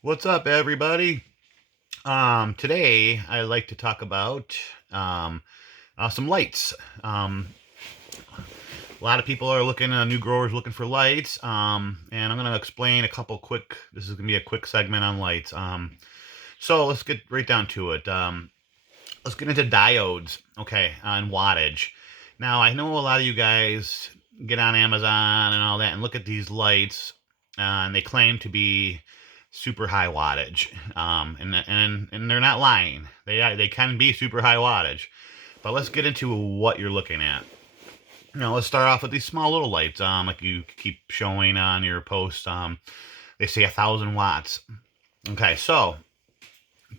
What's up, everybody? Today I'd like to talk about um, some lights. A lot of people are looking, new growers looking for lights, and I'm going to explain a couple quick. This is going to be a quick segment on lights. So let's get right down to it. Let's get into diodes, okay, on wattage. Now I know a lot of you guys get on Amazon and all that and look at these lights, and they claim to be super high wattage, and they're not lying. They can be super high wattage, but let's get into what you're looking at. Now let's start off with these small little lights, like you keep showing on your posts. They say 1,000 watts. Okay, so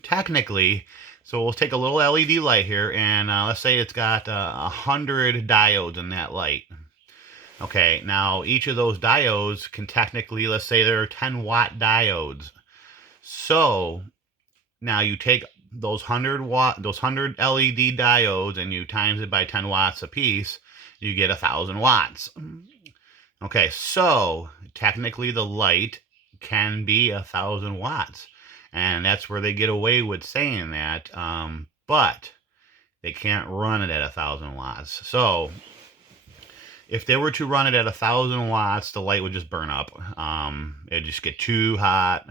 technically, so we'll take a little LED light here, and let's say it's got 100 diodes in that light. Okay, now each of those diodes can technically, let's say they're 10-watt diodes. So now you take those 100 LED diodes, and you times it by 10 watts a piece, you get 1,000 watts. Okay, so technically the light can be 1,000 watts, and that's where they get away with saying that. But they can't run it at 1,000 watts. So if they were to run it at 1,000 watts, the light would just burn up. It'd just get too hot.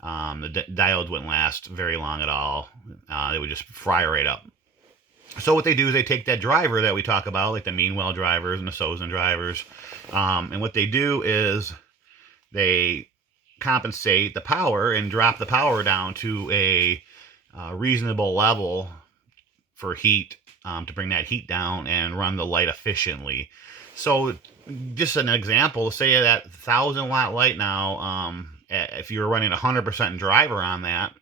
The diodes wouldn't last very long at all. They would just fry right up. So what they do is they take that driver that we talk about, like the Meanwell drivers and the Sozin drivers, and what they do is they compensate the power and drop the power down to a reasonable level for heat, to bring that heat down and run the light efficiently. So just an example, say that 1,000 watt light now, if you were running 100% driver on that,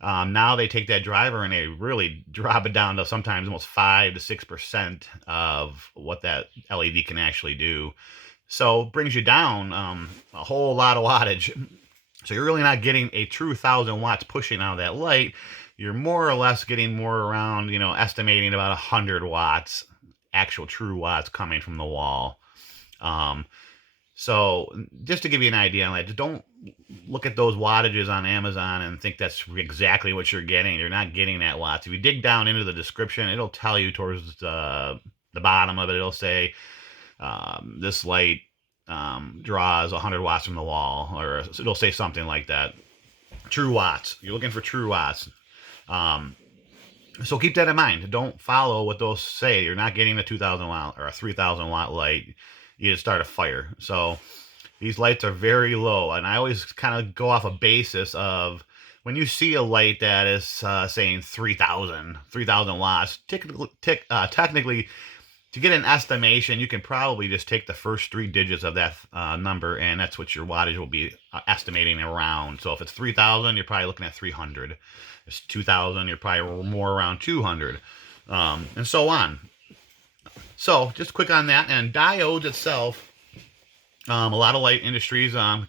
now they take that driver and they really drop it down to sometimes almost 5 to 6% of what that LED can actually do. So it brings you down a whole lot of wattage. So you're really not getting a true 1,000 watts pushing out of that light. You're more or less getting more around, estimating about 100 watts, actual true watts coming from the wall. Um, so just to give you an idea on that, just don't look at those wattages on Amazon and think that's exactly what you're getting. You're not getting that watts. If you dig down into the description, it'll tell you towards the bottom of it. It'll say this light draws 100 watts from the wall, or it'll say something like that. True watts. You're looking for true watts. Um, so keep that in mind. Don't follow what those say. You're not getting a 2,000 watt or a 3,000 watt light. You just start a fire. So these lights are very low, and I always kind of go off a basis of when you see a light that is saying 3,000 watts. Technically, to get an estimation, you can probably just take the first 3 digits of that number, and that's what your wattage will be estimating around. So if it's 3,000, you're probably looking at 300. If it's 2,000, you're probably more around 200, and so on. So just quick on that. And diodes itself, a lot of light industries have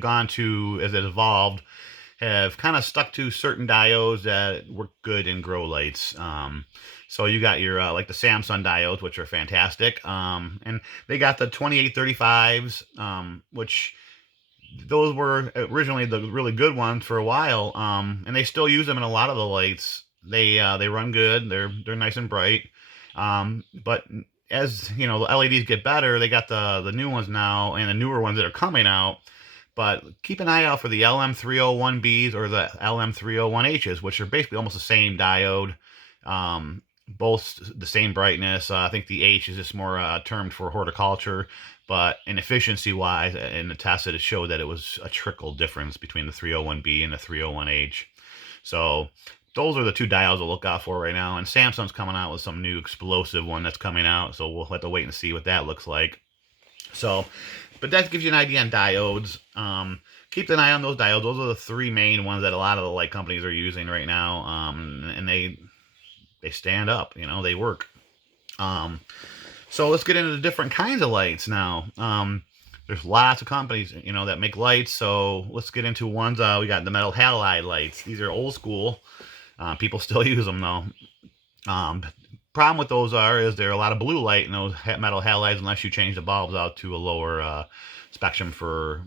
gone to, as it evolved, have kind of stuck to certain diodes that work good in grow lights. So you got your like the Samsung diodes, which are fantastic, and they got the 2835s, which those were originally the really good ones for a while, and they still use them in a lot of the lights. They run good. They're nice and bright, but as you know, the LEDs get better. They got the new ones now and the newer ones that are coming out. But keep an eye out for the LM301Bs or the LM301Hs, which are basically almost the same diode, both the same brightness. I think the H is just more termed for horticulture, but in efficiency wise, in the test it showed that it was a trickle difference between the 301B and the 301H. So those are the two diodes to look out for right now. And Samsung's coming out with some new explosive one that's coming out, so we'll have to wait and see what that looks like. So, but that gives you an idea on diodes. Keep an eye on those diodes. Those are the three main ones that a lot of the light companies are using right now, and they stand up. They work. So let's get into the different kinds of lights now. There's lots of companies, that make lights. So let's get into ones. We got the metal halide lights. These are old school. People still use them though. Problem with those is there are a lot of blue light in those metal halides unless you change the bulbs out to a lower spectrum for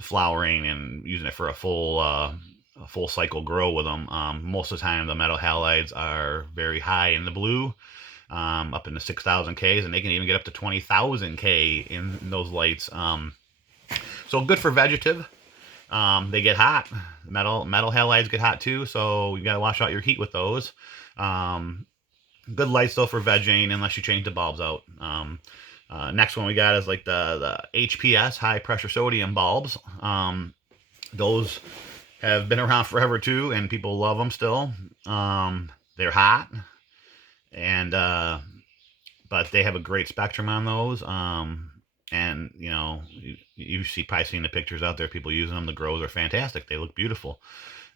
flowering and using it for a full cycle grow with them. Most of the time, the metal halides are very high in the blue, up in the 6,000 Ks, and they can even get up to 20,000 K in those lights. So good for vegetative. They get hot. Metal halides get hot too, so you got to wash out your heat with those. Um, Good lights though for vegging, unless you change the bulbs out. Next one we got is like the HPS, high pressure sodium bulbs. Those have been around forever too, and people love them still. They're hot, and but they have a great spectrum on those. And you see, probably seen the pictures out there, people using them. The grows are fantastic. They look beautiful.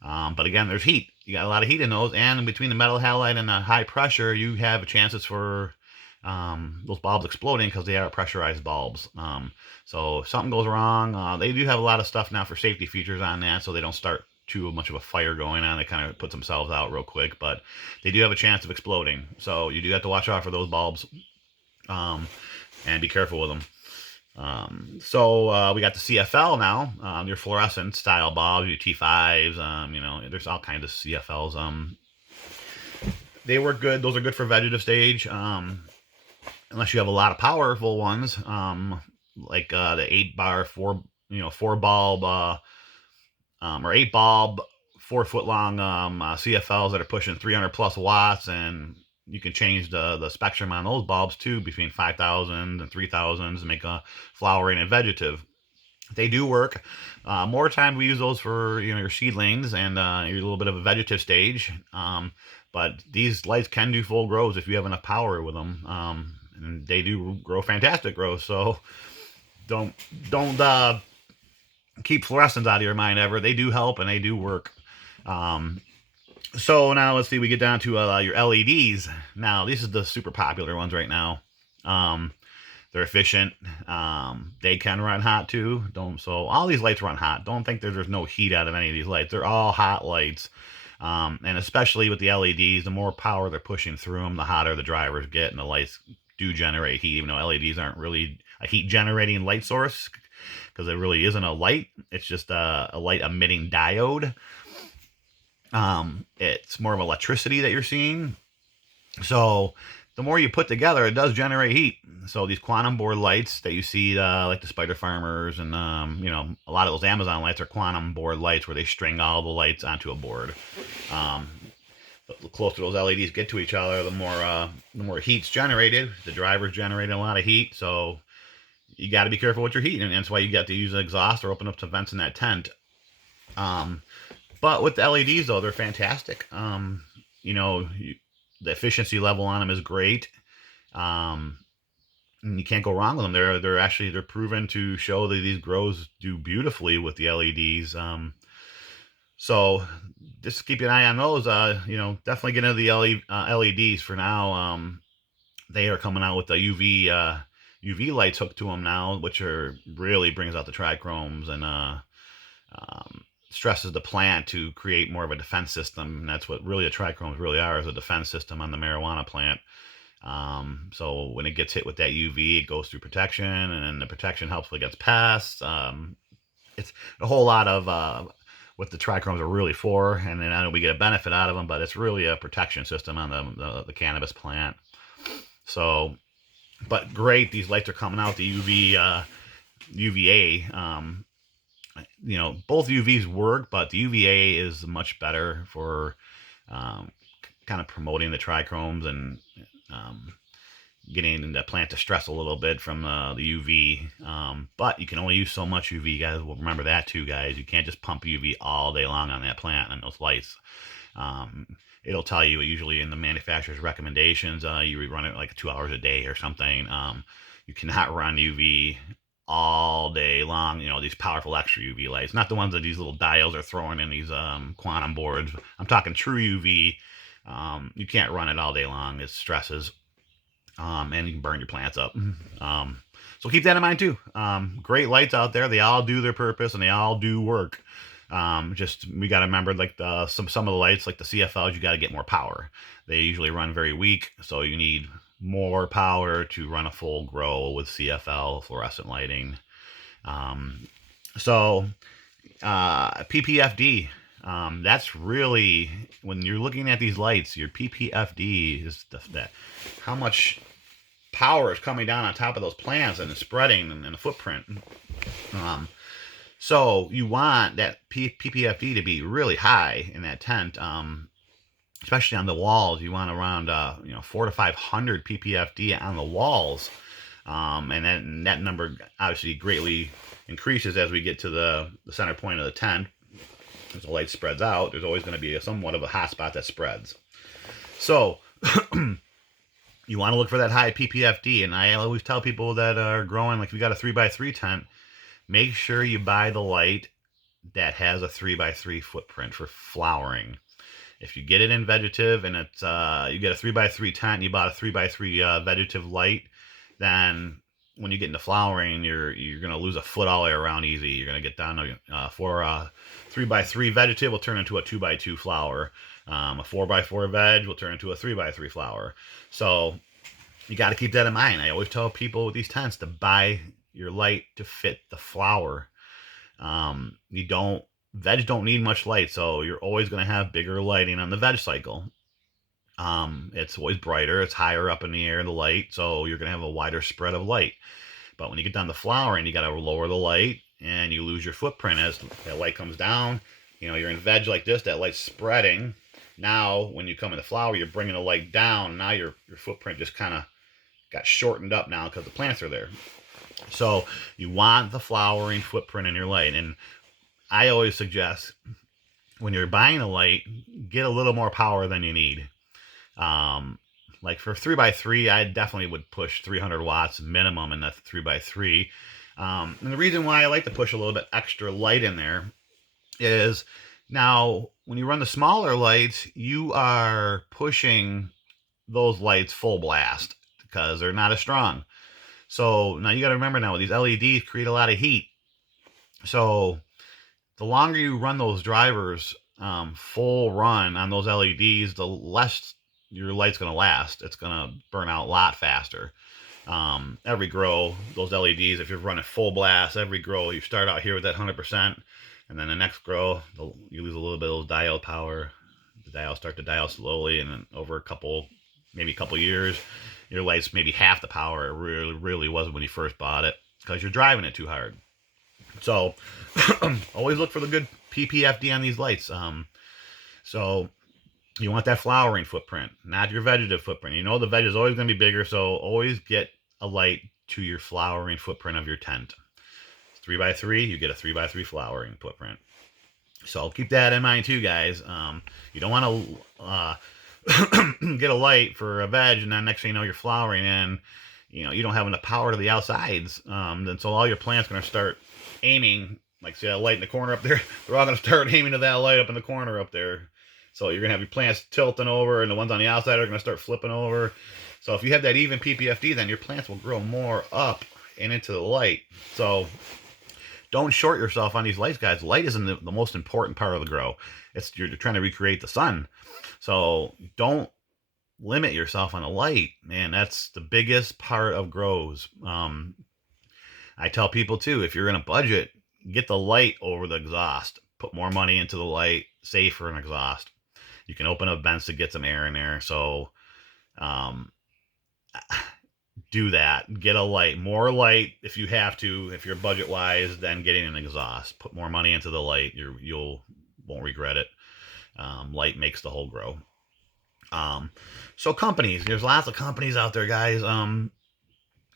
But again, there's heat. You got a lot of heat in those, and between the metal halide and the high pressure, you have chances for those bulbs exploding because they are pressurized bulbs. So if something goes wrong, they do have a lot of stuff now for safety features on that, so they don't start too much of a fire going on. They kind of put themselves out real quick, but they do have a chance of exploding. So you do have to watch out for those bulbs, and be careful with them. We got the CFL now, your fluorescent style bulbs, your T5s. There's all kinds of CFLs. They work good. Those are good for vegetative stage. Unless you have a lot of powerful ones, like the 8 bar 4 bulb, or 8 bulb 4 foot long CFLs that are pushing 300 plus watts, and you can change the spectrum on those bulbs too, between 5,000 and 3,000 to make a flowering and vegetative. They do work. More time we use those for your seedlings and your little bit of a vegetative stage. But these lights can do full grows if you have enough power with them. And they do grow fantastic grows. So don't keep fluorescents out of your mind ever. They do help and they do work. So now let's see, we get down to your LEDs. Now, these are the super popular ones right now. They're efficient. They can run hot too. So all these lights run hot. Don't think there's no heat out of any of these lights. They're all hot lights. And especially with the LEDs, the more power they're pushing through them, the hotter the drivers get, and the lights do generate heat, even though LEDs aren't really a heat generating light source, because it really isn't a light. It's just a light emitting diode. It's more of electricity that you're seeing. So the more you put together, it does generate heat. So these quantum board lights that you see, like the Spider Farmers and a lot of those Amazon lights are quantum board lights, where they string all the lights onto a board. The closer those LEDs get to each other, the more heat's generated. The driver's generating a lot of heat, so you got to be careful with your heat, and that's why you got to use an exhaust or open up some vents in that tent. But with the LEDs though, they're fantastic. The efficiency level on them is great. And you can't go wrong with them. They're proven to show that these grows do beautifully with the LEDs. So just keep an eye on those. Definitely get into the LEDs for now. They are coming out with the UV lights hooked to them now, which really brings out the trichromes and stresses the plant to create more of a defense system. And that's what really the trichromes really are, is a defense system on the marijuana plant. So when it gets hit with that UV, it goes through protection, and then the protection helps against pests. It's a whole lot of what the trichromes are really for, and then I know we get a benefit out of them, but it's really a protection system on the cannabis plant. So, but great, these lights are coming out, the UVA. Both UVs work, but the UVA is much better for kind of promoting the trichromes and getting the plant to stress a little bit from the UV. But you can only use so much UV, guys. Well, remember that too, guys. You can't just pump UV all day long on that plant and those lights. It'll tell you usually in the manufacturer's recommendations, you run it like 2 hours a day or something. You cannot run UV all day long, these powerful extra UV lights, not the ones that these little diodes are throwing in these quantum boards. I'm talking true UV. You can't run it all day long. It stresses, and you can burn your plants up. So keep that in mind too. Great lights out there. They all do their purpose and they all do work. Just we got to remember, like some of the lights, like the CFLs, you got to get more power. They usually run very weak, so you need more power to run a full grow with CFL fluorescent lighting. Um, so PPFD. That's really, when you're looking at these lights, your PPFD is that how much power is coming down on top of those plants and it's spreading and the footprint. Um, so you want that PPFD to be really high in that tent, especially on the walls. You want around 400 to 500 PPFD on the walls, and then that number obviously greatly increases as we get to the center point of the tent. As the light spreads out, there's always going to be somewhat of a hot spot that spreads. So you want to look for that high PPFD. And I always tell people that are growing, like if you got a 3x3 tent, make sure you buy the light that has a 3x3 footprint for flowering. If you get it in vegetative and it's you get a 3x3 tent and you bought a 3x3 vegetative light, then when you get into flowering, you're gonna lose a foot all the way around easy. You're gonna get down to for 3x3 vegetative will turn into a 2x2 flower. A 4x4 veg will turn into a 3x3 flower. So you got to keep that in mind. I always tell people with these tents to buy your light to fit the flower. You don't Veg don't need much light, so you're always going to have bigger lighting on the veg cycle. It's always brighter, it's higher up in the air, the light, so you're going to have a wider spread of light. But when you get down to flowering, you got to lower the light and you lose your footprint as that light comes down. You're in veg like this, that light's spreading. Now, when you come into flower, you're bringing the light down. Now your footprint just kind of got shortened up now because the plants are there. So you want the flowering footprint in your light. And I always suggest when you're buying a light, get a little more power than you need. Like for 3x3, I definitely would push 300 watts minimum in that 3x3. And the reason why I like to push a little bit extra light in there is now when you run the smaller lights, you are pushing those lights full blast because they're not as strong. So now you got to remember now, these LEDs create a lot of heat. So the longer you run those drivers full run on those LEDs, the less your light's going to last. It's going to burn out a lot faster. Every grow, those LEDs, if you're running full blast, every grow, you start out here with that 100%, and then the next grow, you lose a little bit of diode power. The diodes start to die out slowly, and then over maybe a couple years, your light's maybe half the power it really was when you first bought it because you're driving it too hard. So always look for the good PPFD on these lights. So you want that flowering footprint, not your vegetative footprint. The veg is always going to be bigger, so always get a light to your flowering footprint of your tent. 3x3, you get a 3x3 flowering footprint. So keep that in mind too, guys. You don't want to get a light for a veg, and then next thing you know, you're flowering, and you don't have enough power to the outsides. Then so all your plants are going to start aiming. Like, see that light in the corner up there? They're all going to start aiming to that light up in the corner up there. So you're going to have your plants tilting over, and the ones on the outside are going to start flipping over. So if you have that even PPFD, then your plants will grow more up and into the light. So don't short yourself on these lights, guys. Light isn't the most important part of the grow. You're trying to recreate the sun. So don't limit yourself on the light, man. That's the biggest part of grows. I tell people too, if you're in a budget, get the light over the exhaust. Put more money into the light, save for an exhaust. You can open up vents to get some air in there. So do that. Get a light. More light if you have to, if you're budget wise, than getting an exhaust. Put more money into the light. You won't regret it. Light makes the whole grow. So companies, there's lots of companies out there, guys.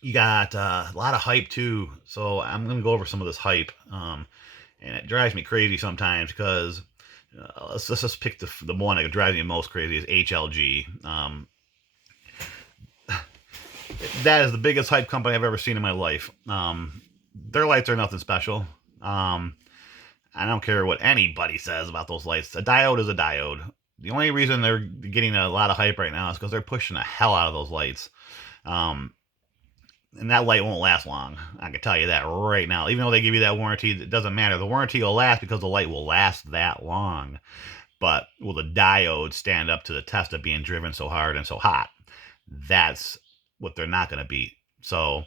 You got a lot of hype too. So I'm going to go over some of this hype. And it drives me crazy sometimes because let's just pick the one that drives me most crazy is HLG. That is the biggest hype company I've ever seen in my life. Their lights are nothing special. I don't care what anybody says about those lights. A diode is a diode. The only reason they're getting a lot of hype right now is because they're pushing the hell out of those lights. And that light won't last long. I can tell you that right now. Even though they give you that warranty, it doesn't matter. The warranty will last because the light will last that long. But will the diode stand up to the test of being driven so hard and so hot? That's what they're not going to beat. So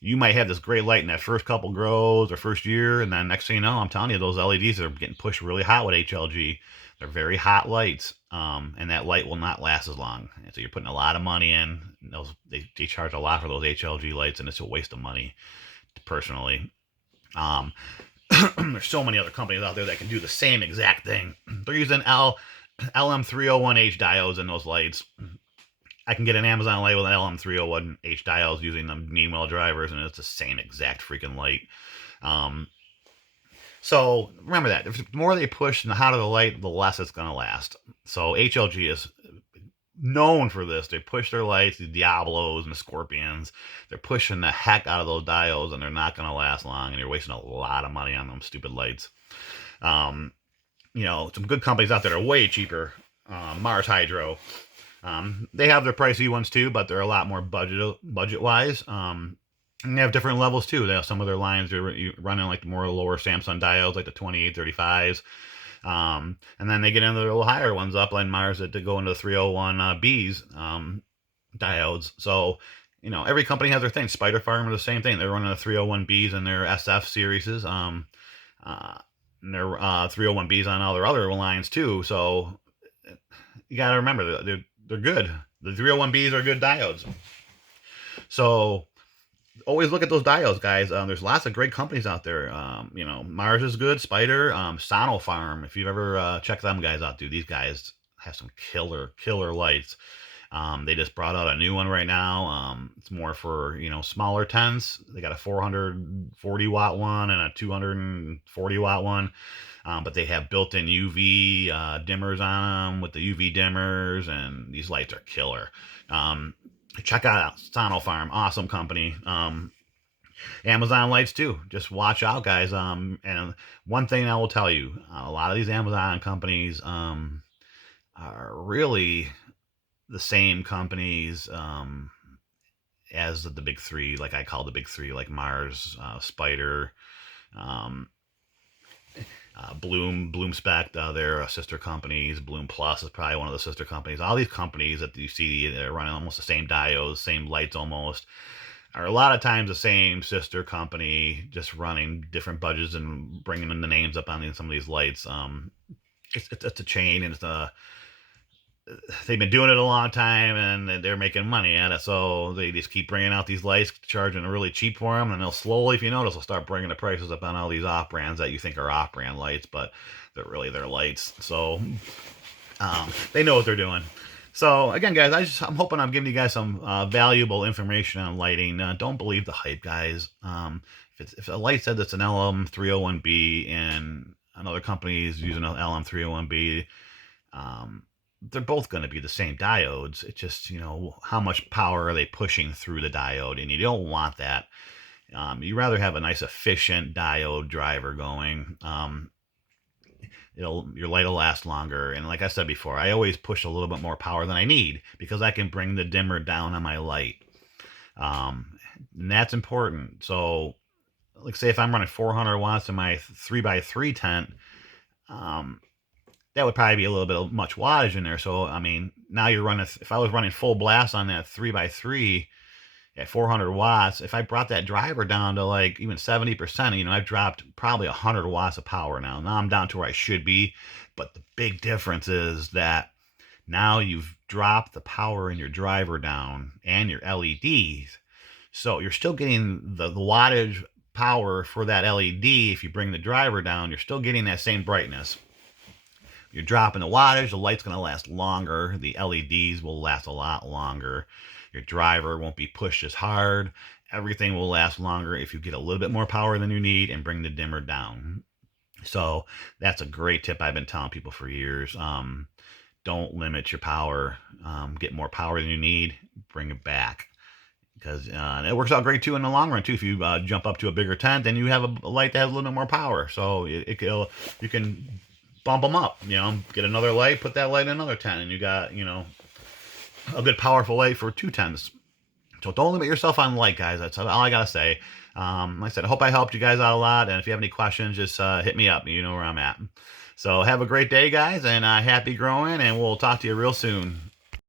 you might have this great light in that first couple grows or first year, and then next thing you know, I'm telling you, those LEDs are getting pushed really hot with HLG. They're very hot lights, and that light will not last as long. And so you're putting a lot of money in. They charge a lot for those HLG lights, and it's a waste of money, personally. Um, there's so many other companies out there that can do the same exact thing. They're using LM301H diodes in those lights. I can get an Amazon light with an LM301H diodes using the Meanwhile drivers, and it's the same exact freaking light. Um, so remember that. The more they push and the hotter the light, the less it's going to last. So HLG is known for this. They push their lights, the Diablos and the Scorpions. They're pushing the heck out of those diodes, and they're not going to last long, and you're wasting a lot of money on them stupid lights. Um, some good companies out there are way cheaper. Mars Hydro. They have their pricey ones too, but they're a lot more budget wise. And they have different levels too. They have some of their lines are running like the more lower Samsung diodes, like the 2835s. And then they get into the little higher ones up like Mars that go into the 301 Bs diodes. So every company has their thing. Spider Farm are the same thing. They're running the 301 Bs in their SF series. And their 301 Bs on all their other lines too. So you got to remember they're good. The 301 Bs are good diodes. So always look at those diodes, guys. There's lots of great companies out there. Mars is good. Spider, Sono Farm. If you've ever checked them guys out, dude, these guys have some killer lights. They just brought out a new one right now. It's more for smaller tents. They got a 440 watt one and a 240 watt one. But they have built-in UV dimmers on them with the UV dimmers, and these lights are killer. Check out Sono Farm, awesome company. Amazon lights too. Just watch out, guys. And one thing I will tell you, a lot of these Amazon companies are really the same companies as the big three, like I call the big three, like Mars, Spider, Bloom Spec. They're sister companies. Bloom Plus is probably one of the sister companies. All these companies that you see, they're running almost the same diodes, same lights almost, are a lot of times the same sister company, just running different budgets and bringing in the names up on some of these lights. It's a chain, and they've been doing it a long time, and they're making money at it. So they just keep bringing out these lights, charging really cheap for them, and they'll slowly, if you notice, they'll start bringing the prices up on all these off brands that you think are off brand lights, but they're really their lights. So they know what they're doing. So again, guys, I'm hoping I'm giving you guys some valuable information on lighting. Don't believe the hype, guys. If a light said it's an LM301B and another company is using an LM301B, they're both going to be the same diodes. It's just, how much power are they pushing through the diode? And you don't want that. You rather have a nice efficient diode driver going. Your light will last longer. And like I said before, I always push a little bit more power than I need because I can bring the dimmer down on my light. And that's important. So like say if I'm running 400 watts in my 3x3 tent, that would probably be a little bit of much wattage in there. So, now you're running, if I was running full blast on that 3x3 at 400 watts, if I brought that driver down to like even 70%, I've dropped probably 100 watts of power now. Now I'm down to where I should be. But the big difference is that now you've dropped the power in your driver down and your LEDs. So you're still getting the wattage power for that LED. If you bring the driver down, you're still getting that same brightness. You're dropping the wattage, the light's going to last longer. The LEDs will last a lot longer. Your driver won't be pushed as hard. Everything will last longer if you get a little bit more power than you need and bring the dimmer down. So that's a great tip I've been telling people for years. Don't limit your power. Get more power than you need. Bring it back. Because it works out great too in the long run too. If you jump up to a bigger tent, then you have a light that has a little bit more power. So you can bump them up, get another light, put that light in another tent, and you got, a good powerful light for 2 tents. So don't limit yourself on light, guys. That's all I gotta say. Like I said, I hope I helped you guys out a lot, and if you have any questions, just hit me up. You know where I'm at. So have a great day, guys, and happy growing, and we'll talk to you real soon.